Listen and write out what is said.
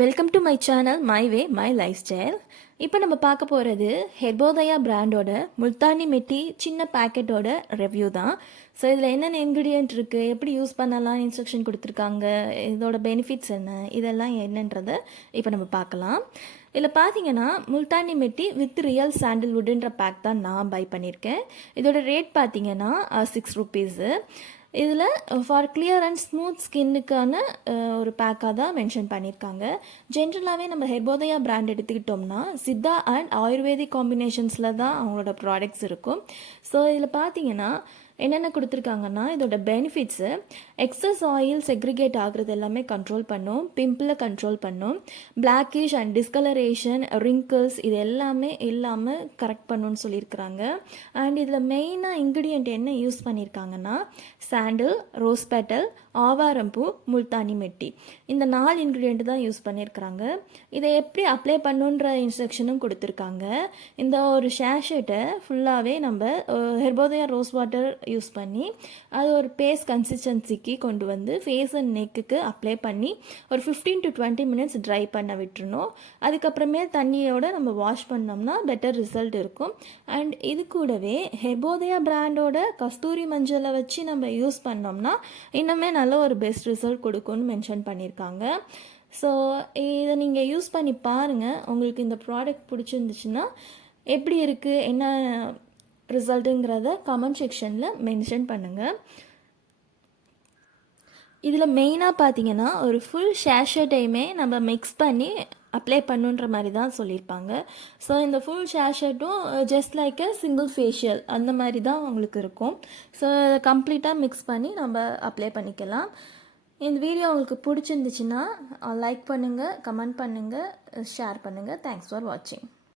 Welcome to my channel my way my life style. இப்போ நம்ம பார்க்க போகிறது ஹெர்போதயா பிராண்டோட முல்தானி மெட்டி சின்ன பேக்கெட்டோட ரிவ்யூ தான். ஸோ இதில் என்னென்ன இன்க்ரீடியன்ட் இருக்குது, எப்படி யூஸ் பண்ணலாம், இன்ஸ்ட்ரக்ஷன் கொடுத்துருக்காங்க, இதோட பெனிஃபிட்ஸ் என்ன, இதெல்லாம் என்னன்றதை இப்போ நம்ம பார்க்கலாம். இதில் பார்த்தீங்கன்னா முல்தானி மெட்டி வித் ரியல் சாண்டில்வுட்ன்ற பேக் தான் நான் பை பண்ணியிருக்கேன். இதோட ரேட் பார்த்தீங்கன்னா 6 ருபீஸு. இதில் ஃபார் கிளியர் அண்ட் ஸ்மூத் ஸ்கின்னுக்கான ஒரு பேக்காக தான் மென்ஷன் பண்ணியிருக்காங்க. ஜென்ரலாகவே நம்ம ஹெர்போதயா பிராண்ட் எடுத்துக்கிட்டோம்னா சித்தா அண்ட் ஆயுர்வேதிக் காம்பினேஷன்ஸில் தான் அவங்களோட ப்ராடக்ட்ஸ் இருக்கும். ஸோ இதில் பார்த்தீங்கன்னா என்னென்ன கொடுத்துருக்காங்கன்னா, இதோட பெனிஃபிட்ஸு எக்ஸஸ் ஆயில் செக்ரிகேட் ஆகுறது எல்லாமே கண்ட்ரோல் பண்ணும், பிம்பிளை கண்ட்ரோல் பண்ணும், பிளாக்கிஷ் அண்ட் டிஸ்கலரேஷன், ரிங்கிள்ஸ் இது எல்லாமே இல்லாமல் கரெக்ட் பண்ணுன்னு சொல்லியிருக்கிறாங்க. அண்ட் இதில் மெயினாக இன்க்ரீடியண்ட் என்ன யூஸ் பண்ணியிருக்காங்கன்னா சாண்டில், ரோஸ் பெட்டல், ஆவாரம்பூ, முல்தானி மெட்டி, இந்த 4 இன்க்ரீடியண்ட் தான் யூஸ் பண்ணியிருக்கிறாங்க. இதை எப்படி அப்ளை பண்ணுன்ற இன்ஸ்ட்ரக்ஷனும் கொடுத்துருக்காங்க. இந்த ஒரு ஷேஷெட்டை ஃபுல்லாகவே நம்ம ஹெர்போதயா ரோஸ் வாட்டர் யூஸ் பண்ணி அது ஒரு பேஸ்ட் கன்சிஸ்டன்சிக்கு கொண்டு வந்து ஃபேஸ் அண்ட் நெக்குக்கு அப்ளை பண்ணி ஒரு 15 to 20 மினிட்ஸ் ட்ரை பண்ண விட்டுருணும். அதுக்கப்புறமே தண்ணியோட நம்ம வாஷ் பண்ணோம்னா பெட்டர் ரிசல்ட் இருக்கும். அண்ட் இது கூடவே ஹெர்போதயா பிராண்டோட கஸ்தூரி மஞ்சளை வச்சு நம்ம யூஸ் பண்ணோம்னா இன்னுமே நல்ல ஒரு பெஸ்ட் ரிசல்ட் கொடுக்கும்னு மென்ஷன் பண்ணியிருக்காங்க. ஸோ இதை நீங்கள் யூஸ் பண்ணி பாருங்கள். உங்களுக்கு இந்த ப்ராடக்ட் பிடிச்சிருந்துச்சுன்னா எப்படி இருக்குது, என்ன ரிசல்ட்டுங்கிறத கமெண்ட் செக்ஷனில் மென்ஷன் பண்ணுங்கள். இதில் மெயினாக பார்த்தீங்கன்னா ஒரு ஃபுல் ஷேஷர்ட்டையுமே நம்ம மிக்ஸ் பண்ணி அப்ளை பண்ணுன்ற மாதிரி தான் சொல்லியிருப்பாங்க. ஸோ இந்த ஃபுல் ஷேஷர்ட்டும் just like a single facial அந்த மாதிரி தான் உங்களுக்கு இருக்கும். ஸோ அதை கம்ப்ளீட்டாக மிக்ஸ் பண்ணி நம்ம அப்ளை பண்ணிக்கலாம். இந்த வீடியோ உங்களுக்கு பிடிச்சிருந்துச்சுன்னா லைக் பண்ணுங்கள், கமெண்ட் பண்ணுங்கள், ஷேர் பண்ணுங்கள். தேங்க்ஸ் ஃபார் வாட்சிங்.